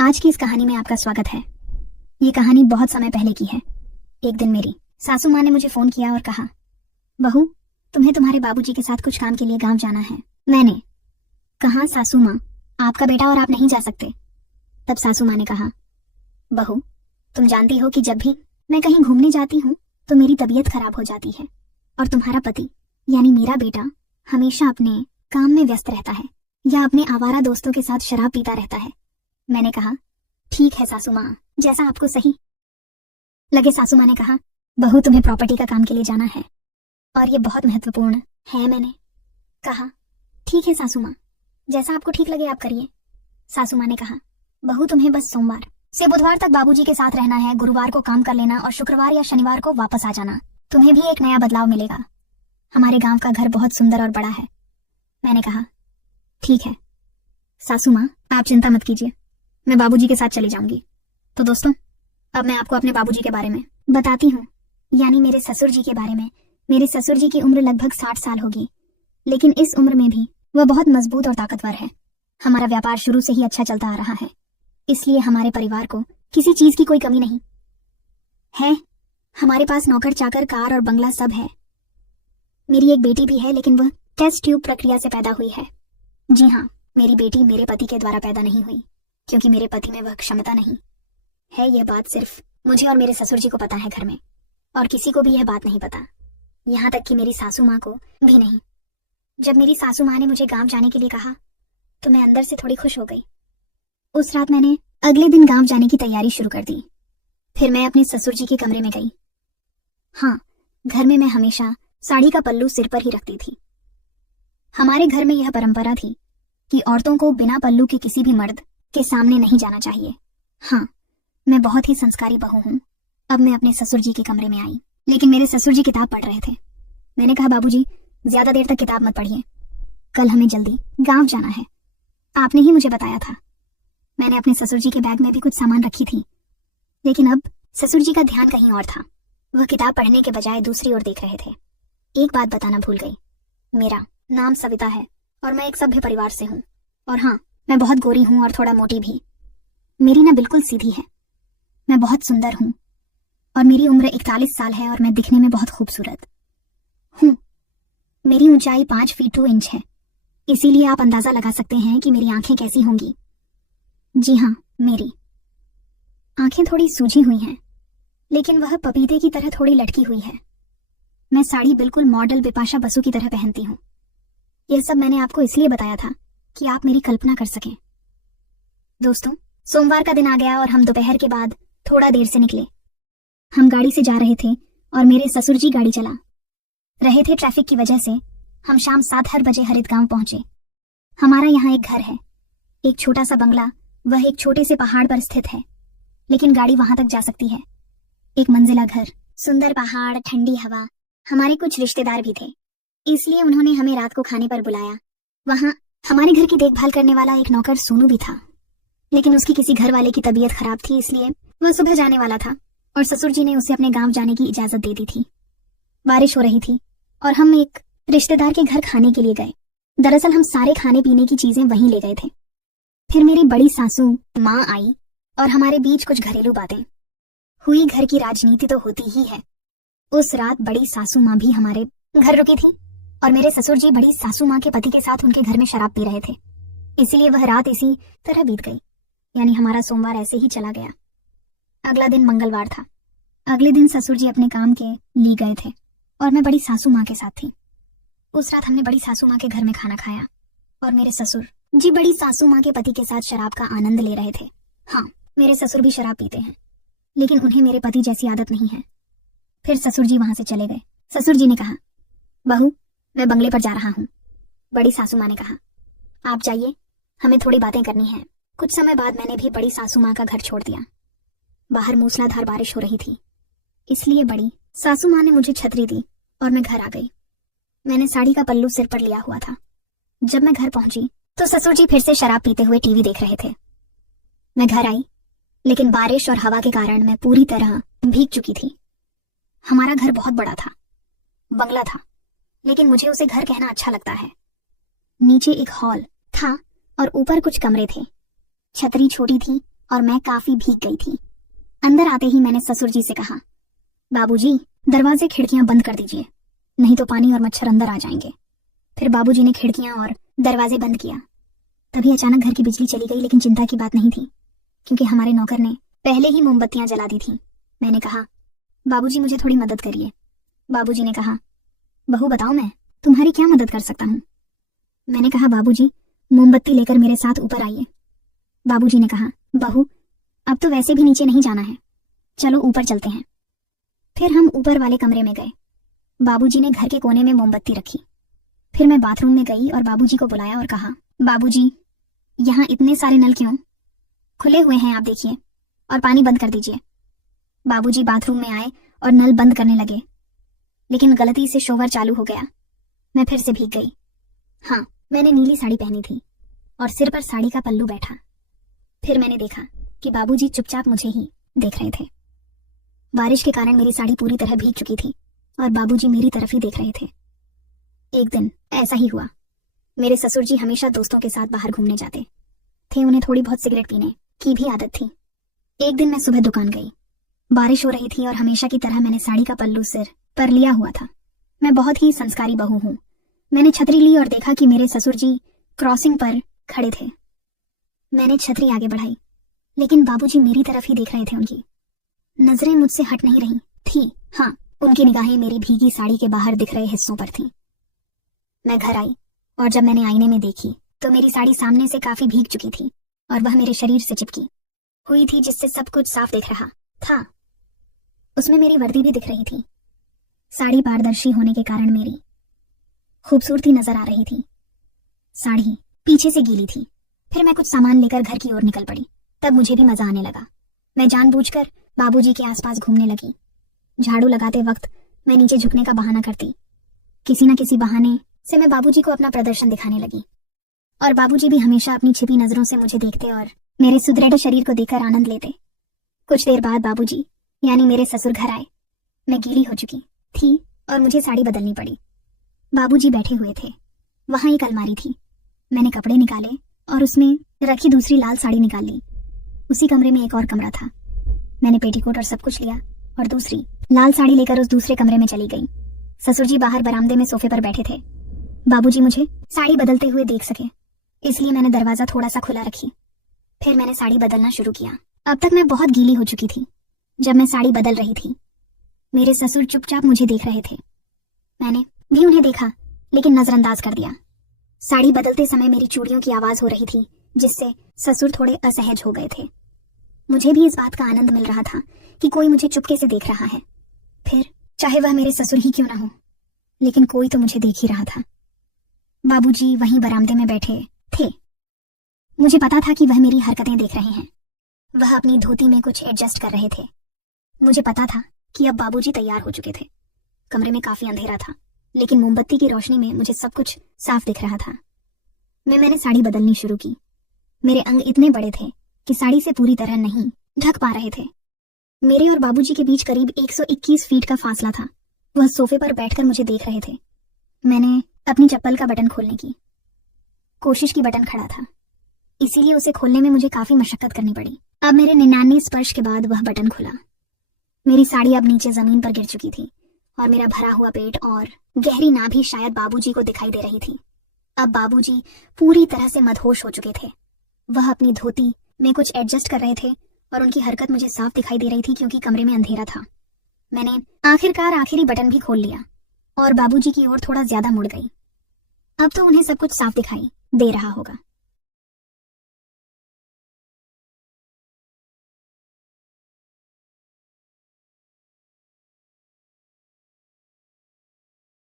आज की इस कहानी में आपका स्वागत है। ये कहानी बहुत समय पहले की है। एक दिन मेरी सासू माँ ने मुझे फोन किया और कहा, बहू, तुम्हें तुम्हारे बाबूजी के साथ कुछ काम के लिए गांव जाना है। मैंने कहा, सासू माँ, आपका बेटा और आप नहीं जा सकते। तब सासू माँ ने कहा, बहू, तुम जानती हो कि जब भी मैं कहीं घूमने जाती हूँ तो मेरी तबीयत खराब हो जाती है और तुम्हारा पति यानी मेरा बेटा हमेशा अपने काम में व्यस्त रहता है या अपने आवारा दोस्तों के साथ शराब पीता रहता है। मैंने कहा, ठीक है सासू माँ, जैसा आपको सही लगे। सासू माँ ने कहा, बहू, तुम्हें प्रॉपर्टी का काम के लिए जाना है और ये बहुत महत्वपूर्ण है। मैंने कहा, ठीक है सासू माँ, जैसा आपको ठीक लगे आप करिए। सासू माँ ने कहा, बहू, तुम्हें बस सोमवार से बुधवार तक बाबूजी के साथ रहना है, गुरुवार को काम कर लेना और शुक्रवार या शनिवार को वापस आ जाना। तुम्हें भी एक नया बदलाव मिलेगा। हमारे गांव का घर बहुत सुंदर और बड़ा है। मैंने कहा, ठीक है सासू माँ, आप चिंता मत कीजिए, मैं बाबूजी के साथ चली जाऊंगी। तो दोस्तों, अब मैं आपको अपने बाबूजी के बारे में बताती हूँ, यानी मेरे ससुर जी के बारे में। मेरे ससुर जी की उम्र लगभग 60 साल होगी, लेकिन इस उम्र में भी वह बहुत मजबूत और ताकतवर है। हमारा व्यापार शुरू से ही अच्छा चलता आ रहा है, इसलिए हमारे परिवार को किसी चीज की कोई कमी नहीं है। हमारे पास नौकर चाकर, कार और बंगला सब है। मेरी एक बेटी भी है, लेकिन वह टेस्ट ट्यूब प्रक्रिया से पैदा हुई है। जी हाँ, मेरी बेटी मेरे पति के द्वारा पैदा नहीं हुई, क्योंकि मेरे पति में वह क्षमता नहीं है। यह बात सिर्फ मुझे और मेरे ससुर जी को पता है घर में, और किसी को भी यह बात नहीं पता, यहाँ तक कि मेरी सासू माँ को भी नहीं। जब मेरी सासू माँ ने मुझे गांव जाने के लिए कहा तो मैं अंदर से थोड़ी खुश हो गई। उस रात मैंने अगले दिन गांव जाने की तैयारी शुरू कर दी। फिर मैं अपने ससुर जी के कमरे में गई। हाँ, घर में मैं हमेशा साड़ी का पल्लू सिर पर ही रखती थी। हमारे घर में यह परंपरा थी कि औरतों को बिना पल्लू के किसी भी मर्द के सामने नहीं जाना चाहिए। हाँ, मैं बहुत ही संस्कारी बहू हूँ। अब मैं अपने ससुर जी के कमरे में आई, लेकिन मेरे ससुर जी किताब पढ़ रहे थे। मैंने कहा, बाबूजी, ज्यादा देर तक किताब मत पढ़िए, कल हमें जल्दी गांव जाना है। आपने ही मुझे बताया था। मैंने अपने ससुर जी के बैग में भी कुछ सामान रखी थी, लेकिन अब ससुर जी का ध्यान कहीं और था। वह किताब पढ़ने के बजाय दूसरी ओर देख रहे थे। एक बात बताना भूल गई, मेरा नाम सविता है और मैं एक सभ्य परिवार से हूँ। और हाँ, मैं बहुत गोरी हूँ और थोड़ा मोटी भी। मेरी ना बिल्कुल सीधी है। मैं बहुत सुंदर हूँ और मेरी उम्र 41 साल है और मैं दिखने में बहुत खूबसूरत हूँ। मेरी ऊंचाई 5 फीट 2 इंच है, इसीलिए आप अंदाजा लगा सकते हैं कि मेरी आंखें कैसी होंगी। जी हाँ, मेरी आंखें थोड़ी सूजी हुई हैं, लेकिन वह पपीते की तरह थोड़ी लटकी हुई है। मैं साड़ी बिल्कुल मॉडल बिपाशा बसु की तरह पहनती हूँ। यह सब मैंने आपको इसलिए बताया था कि आप मेरी कल्पना कर सकें। दोस्तों, सोमवार का दिन आ गया और हम दोपहर के बाद थोड़ा देर से निकले। हम गाड़ी से जा रहे थे और मेरे ससुर जी गाड़ी चला रहे थे। ट्रैफिक की वजह से हम शाम 7 बजे हरितगांव पहुंचे। हमारा यहाँ एक घर है, एक छोटा सा बंगला। वह एक छोटे से पहाड़ पर स्थित है, लेकिन गाड़ी वहां तक जा सकती है। एक मंजिला घर, सुंदर पहाड़, ठंडी हवा। हमारे कुछ रिश्तेदार भी थे, इसलिए उन्होंने हमें रात को खाने पर बुलाया। वहां हमारे घर की देखभाल करने वाला एक नौकर सोनू भी था, लेकिन उसकी किसी घर वाले की तबीयत खराब थी, इसलिए वह सुबह जाने वाला था और ससुर जी ने उसे अपने गांव जाने की इजाजत दे दी थी। बारिश हो रही थी और हम एक रिश्तेदार के घर खाने के लिए गए। दरअसल हम सारे खाने पीने की चीजें वहीं ले गए थे। फिर मेरी बड़ी सासू माँ आई और हमारे बीच कुछ घरेलू बातें हुई। घर की राजनीति तो होती ही है। उस रात बड़ी सासू माँ भी हमारे घर रुकी थी और मेरे ससुर जी बड़ी सासू माँ के पति के साथ उनके घर में शराब पी रहे थे, इसीलिए वह रात इसी तरह बीत गई। यानी हमारा सोमवार ऐसे ही चला गया। अगला दिन मंगलवार था। अगले दिन ससुर जी अपने काम के लिए गए थे और मैं बड़ी सासू माँ के साथ थी। उस रात हमने बड़ी सासू माँ के घर में खाना खाया और मेरे ससुर जी बड़ी सासू माँ के पति के साथ शराब का आनंद ले रहे थे। हाँ, मेरे ससुर भी शराब पीते हैं, लेकिन उन्हें मेरे पति जैसी आदत नहीं है। फिर ससुर जी वहां से चले गए। ससुर जी ने कहा, बहू, मैं बंगले पर जा रहा हूँ। बड़ी सासू माँ ने कहा, आप जाइए, हमें थोड़ी बातें करनी है। कुछ समय बाद मैंने भी बड़ी सासू माँ का घर छोड़ दिया। बाहर मूसलाधार बारिश हो रही थी, इसलिए बड़ी सासू माँ ने मुझे छतरी दी और मैं घर आ गई। मैंने साड़ी का पल्लू सिर पर लिया हुआ था। जब मैं घर पहुंची तो ससुर जी फिर से शराब पीते हुए टीवी देख रहे थे। मैं घर आई, लेकिन बारिश और हवा के कारण मैं पूरी तरह भीग चुकी थी। हमारा घर बहुत बड़ा था, बंगला था, लेकिन मुझे उसे घर कहना अच्छा लगता है। नीचे एक हॉल था और ऊपर कुछ कमरे थे। छतरी छोटी थी और मैं काफी भीग गई थी। अंदर आते ही मैंने ससुर जी से कहा, बाबूजी, दरवाजे खिड़कियां बंद कर दीजिए, नहीं तो पानी और मच्छर अंदर आ जाएंगे। फिर बाबूजी ने खिड़कियां और दरवाजे बंद किया। तभी अचानक घर की बिजली चली गई, लेकिन चिंता की बात नहीं थी, क्योंकि हमारे नौकर ने पहले ही मोमबत्तियां जला दी थी। मैंने कहा, बाबूजी मुझे थोड़ी मदद करिए। बाबूजी ने कहा, बहू बताओ मैं तुम्हारी क्या मदद कर सकता हूँ। मैंने कहा, बाबूजी मोमबत्ती लेकर मेरे साथ ऊपर आइए। बाबूजी ने कहा, बहू अब तो वैसे भी नीचे नहीं जाना है, चलो ऊपर चलते हैं। फिर हम ऊपर वाले कमरे में गए। बाबूजी ने घर के कोने में मोमबत्ती रखी। फिर मैं बाथरूम में गई और बाबूजी को बुलाया और कहा, बाबूजी यहाँ इतने सारे नल क्यों खुले हुए हैं, आप देखिए, और पानी बंद कर दीजिए। बाबूजी बाथरूम में आए और नल बंद करने लगे, लेकिन गलती से शोवर चालू हो गया। मैं फिर से भीग गई। हाँ, मैंने नीली साड़ी पहनी थी और सिर पर साड़ी का पल्लू बैठा। फिर मैंने देखा कि बाबूजी चुपचाप मुझे ही देख रहे थे। बारिश के कारण मेरी साड़ी पूरी तरह भीग चुकी थी और बाबूजी मेरी तरफ ही देख रहे थे। एक दिन ऐसा ही हुआ। मेरे ससुर जी हमेशा दोस्तों के साथ बाहर घूमने जाते थे। उन्हें थोड़ी बहुत सिगरेट पीने की भी आदत थी। एक दिन मैं सुबह दुकान गई। बारिश हो रही थी और हमेशा की तरह मैंने साड़ी का पल्लू सिर पर लिया हुआ था। मैं बहुत ही संस्कारी बहू हूँ। मैंने छतरी ली और देखा कि मेरे ससुर जी क्रॉसिंग पर खड़े थे। मैंने छतरी आगे बढ़ाई, लेकिन बाबूजी मेरी तरफ ही देख रहे थे। उनकी नजरें मुझसे हट नहीं रही थी। हाँ, उनकी निगाहें मेरी भीगी साड़ी के बाहर दिख रहे हिस्सों पर थी। मैं घर आई और जब मैंने आईने में देखी तो मेरी साड़ी सामने से काफी भीग चुकी थी और वह मेरे शरीर से चिपकी हुई थी, जिससे सब कुछ साफ दिख रहा था। उसमें मेरी वर्दी भी दिख रही थी। साड़ी पारदर्शी होने के कारण मेरी खूबसूरती नजर आ रही थी। साड़ी पीछे से गीली थी। फिर मैं कुछ सामान लेकर घर की ओर निकल पड़ी। तब मुझे भी मजा आने लगा। मैं जानबूझकर बाबूजी के आसपास घूमने लगी। झाड़ू लगाते वक्त मैं नीचे झुकने का बहाना करती। किसी न किसी बहाने से मैं बाबूजी को अपना प्रदर्शन दिखाने लगी और बाबूजी भी हमेशा अपनी छिपी नजरों से मुझे देखते और मेरे सुदृढ़ शरीर को देखकर आनंद लेते। कुछ देर बाद बाबूजी यानी मेरे ससुर घर आए। मैं गीली हो चुकी थी और मुझे साड़ी बदलनी पड़ी। बाबूजी बैठे हुए थे। वहां एक अलमारी थी। मैंने कपड़े निकाले और उसमें रखी दूसरी लाल साड़ी निकाल ली। उसी कमरे में एक और कमरा था। मैंने पेटीकोट और सब कुछ लिया और दूसरी लाल साड़ी लेकर उस दूसरे कमरे में चली गई। ससुर जी बाहर बरामदे में सोफे पर बैठे थे। बाबूजी मुझे साड़ी बदलते हुए देख सके, इसलिए मैंने दरवाजा थोड़ा सा खुला रखी। फिर मैंने साड़ी बदलना शुरू किया। अब तक मैं बहुत गीली हो चुकी थी। जब मैं साड़ी बदल रही थी, मेरे ससुर चुपचाप मुझे देख रहे थे। मैंने भी उन्हें देखा, लेकिन नजरअंदाज कर दिया। साड़ी बदलते समय मेरी चूड़ियों की आवाज हो रही थी, जिससे ससुर थोड़े असहज हो गए थे। मुझे भी इस बात का आनंद मिल रहा था कि कोई मुझे चुपके से देख रहा है। फिर चाहे वह मेरे ससुर ही क्यों ना हो, लेकिन कोई तो मुझे देख ही रहा था। बाबूजी वहीं बरामदे में बैठे थे। मुझे पता था कि वह मेरी हरकतें देख रहे हैं। वह अपनी धोती में कुछ एडजस्ट कर रहे थे। मुझे पता था कि अब बाबूजी तैयार हो चुके थे। कमरे में काफी अंधेरा था, लेकिन मोमबत्ती की रोशनी में मुझे सब कुछ साफ दिख रहा था। मैंने साड़ी बदलनी शुरू की। मेरे अंग इतने बड़े थे कि साड़ी से पूरी तरह नहीं ढक पा रहे थे। मेरे और बाबूजी के बीच करीब 121 फीट का फासला था। वह सोफे पर बैठकर मुझे देख रहे थे। मैंने अपनी चप्पल का बटन खोलने की कोशिश की। बटन खड़ा था, इसीलिए उसे खोलने में मुझे काफी मशक्कत करनी पड़ी। अब मेरे 99 स्पर्श के बाद वह बटन खुला। मेरी साड़ी अब नीचे जमीन पर गिर चुकी थी और मेरा भरा हुआ पेट और गहरी नाभि शायद बाबूजी को दिखाई दे रही थी। अब बाबूजी पूरी तरह से मदहोश हो चुके थे। वह अपनी धोती में कुछ एडजस्ट कर रहे थे और उनकी हरकत मुझे साफ दिखाई दे रही थी, क्योंकि कमरे में अंधेरा था। मैंने आखिरकार आखिरी बटन भी खोल लिया और बाबूजी की ओर थोड़ा ज्यादा मुड़ गई। अब तो उन्हें सब कुछ साफ दिखाई दे रहा होगा।